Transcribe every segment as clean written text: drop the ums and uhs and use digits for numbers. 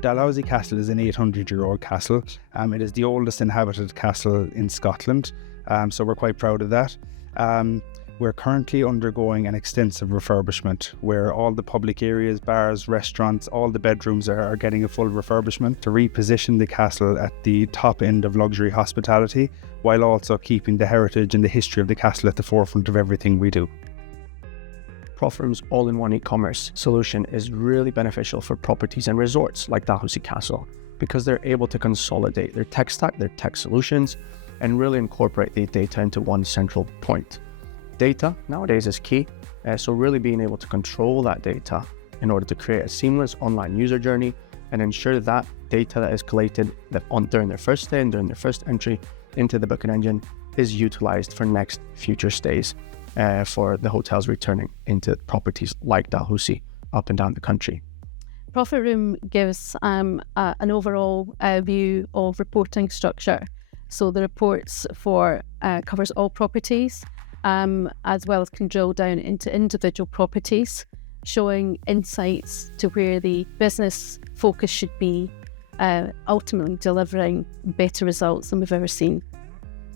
Dalhousie Castle is an 800-year-old castle. It is the oldest inhabited castle in Scotland, so we're quite proud of that. We're currently undergoing an extensive refurbishment where all the public areas, bars, restaurants, all the bedrooms are getting a full refurbishment to reposition the castle at the top end of luxury hospitality, while also keeping the heritage and the history of the castle at the forefront of everything we do. Profit Room's all-in-one e-commerce solution is really beneficial for properties and resorts like Dalhousie Castle because they're able to consolidate their tech stack, their tech solutions, and really incorporate the data into one central point. Data nowadays is key, so really being able to control that data in order to create a seamless online user journey and ensure that data that is collated during their first stay and during their first entry into the booking engine is utilized for next future stays for the hotels returning into properties like Dalhousie up and down the country. Profit Room gives an overall view of reporting structure. So the reports covers all properties, as well as can drill down into individual properties, showing insights to where the business focus should be, ultimately delivering better results than we've ever seen.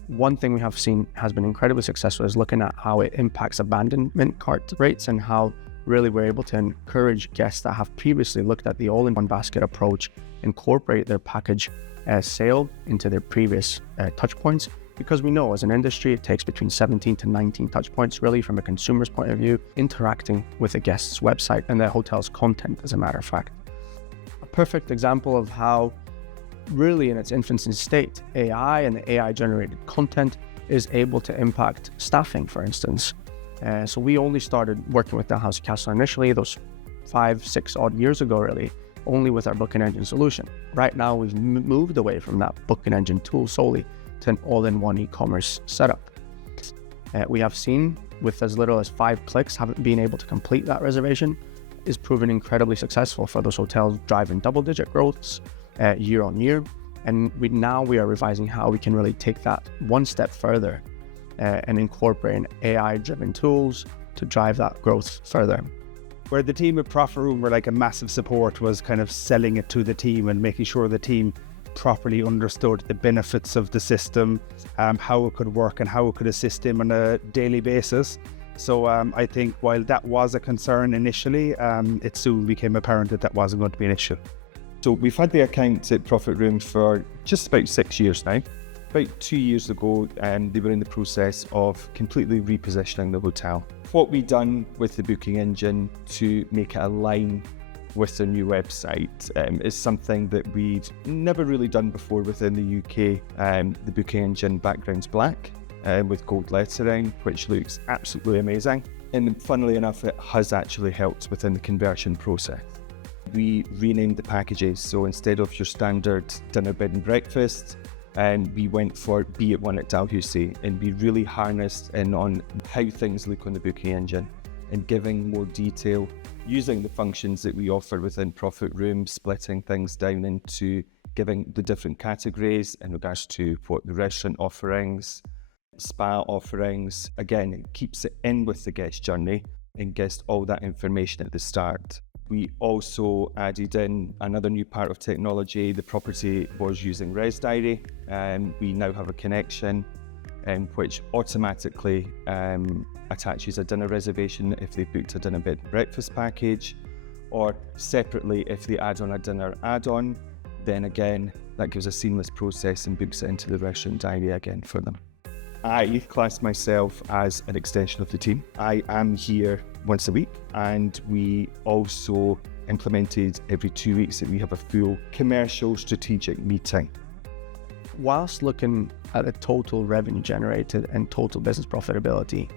One thing we have seen has been incredibly successful is looking at how it impacts abandonment cart rates and how really we're able to encourage guests that have previously looked at the all-in-one basket approach, incorporate their package sale into their previous touch points. Because we know as an industry, it takes between 17 to 19 touch points really from a consumer's point of view, interacting with a guest's website and their hotel's content, as a matter of fact. A perfect example of how really in its infancy state, AI and the AI generated content is able to impact staffing, for instance. So we only started working with Dalhousie Castle initially, those 5-6 odd years ago really, only with our booking engine solution. Right now we've moved away from that booking engine tool solely to an all-in-one e-commerce setup. We have seen with as little as 5 clicks being able to complete that reservation is proven incredibly successful for those hotels, driving double-digit growths year on year. And we are revising how we can really take that one step further and incorporate AI-driven tools to drive that growth further. Where the team at Profit Room were like a massive support was kind of selling it to the team and making sure the team properly understood the benefits of the system, how it could work and how it could assist them on a daily basis. So I think while that was a concern initially, it soon became apparent that that wasn't going to be an issue. So we've had the account at Profit Room for just about 6 years now. About 2 years ago, they were in the process of completely repositioning the hotel. What we've done with the booking engine to make it align with the new website is something that we've never really done before within the UK. The booking engine background's black with gold lettering, which looks absolutely amazing. And funnily enough, it has actually helped within the conversion process. We renamed the packages, so instead of your standard dinner, bed and breakfast, we went for Be It One at Dalhousie, and we really harnessed in on how things look on the booking engine and giving more detail using the functions that we offer within Profit Room, splitting things down into giving the different categories in regards to what the restaurant offerings, spa offerings. Again, it keeps it in with the guest journey and gives all that information at the start. We also added in another new part of technology. The property was using Res Diary, and we now have a connection which automatically attaches a dinner reservation if they booked a dinner bed and breakfast package, or separately if they add on a dinner add-on, then again that gives a seamless process and books it into the restaurant diary again for them. I class myself as an extension of the team. I am here once a week, and we also implemented every 2 weeks that we have a full commercial strategic meeting. Whilst looking at the total revenue generated and total business profitability,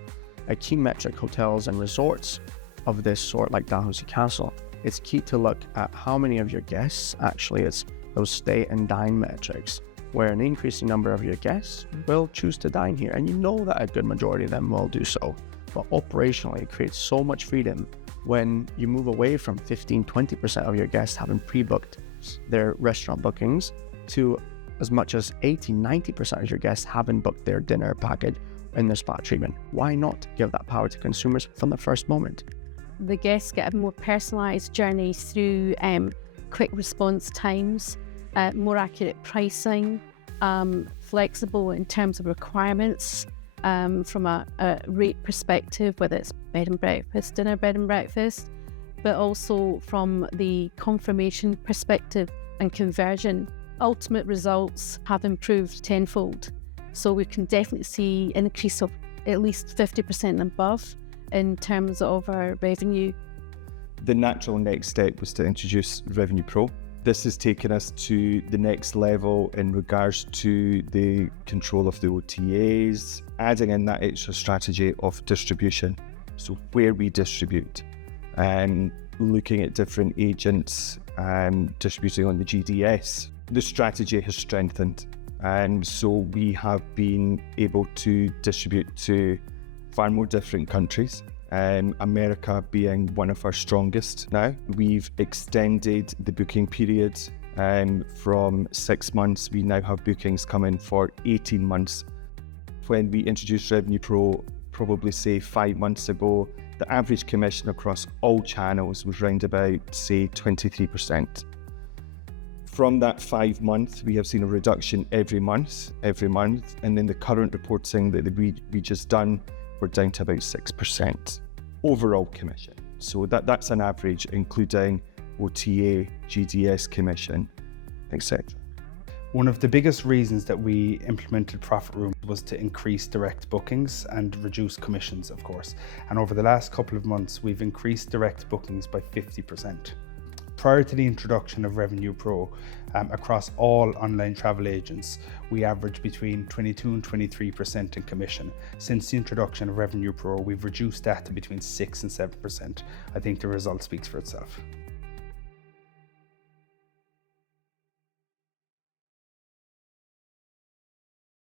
a key metric hotels and resorts of this sort like Dalhousie Castle, it's key to look at how many of your guests, actually it's those stay and dine metrics, where an increasing number of your guests will choose to dine here. And you know that a good majority of them will do so. But operationally, it creates so much freedom when you move away from 15-20% of your guests having pre-booked their restaurant bookings to as much as 80-90% of your guests haven't booked their dinner package in their spa treatment. Why not give that power to consumers from the first moment? The guests get a more personalised journey through quick response times, more accurate pricing, flexible in terms of requirements from a rate perspective, whether it's bed and breakfast, dinner, bed and breakfast, but also from the confirmation perspective and conversion. Ultimate results have improved tenfold. So we can definitely see an increase of at least 50% and above in terms of our revenue. The natural next step was to introduce Revenue Pro. This has taken us to the next level in regards to the control of the OTAs, adding in that extra strategy of distribution. So where we distribute and looking at different agents and distributing on the GDS. The strategy has strengthened, and so we have been able to distribute to far more different countries. America being one of our strongest now. We've extended the booking period from 6 months. We now have bookings coming for 18 months. When we introduced Revenue Pro, probably say 5 months ago, the average commission across all channels was round about, say, 23%. From that 5 months, we have seen a reduction every month, and then the current reporting that we just done, we're down to about 6% overall commission. So that's an average, including OTA, GDS commission, etc. One of the biggest reasons that we implemented Profit Room was to increase direct bookings and reduce commissions, of course. And over the last couple of months, we've increased direct bookings by 50%. Prior to the introduction of Revenue Pro, across all online travel agents, we averaged between 22 and 23% in commission. Since the introduction of Revenue Pro, we've reduced that to between 6 and 7%. I think the result speaks for itself.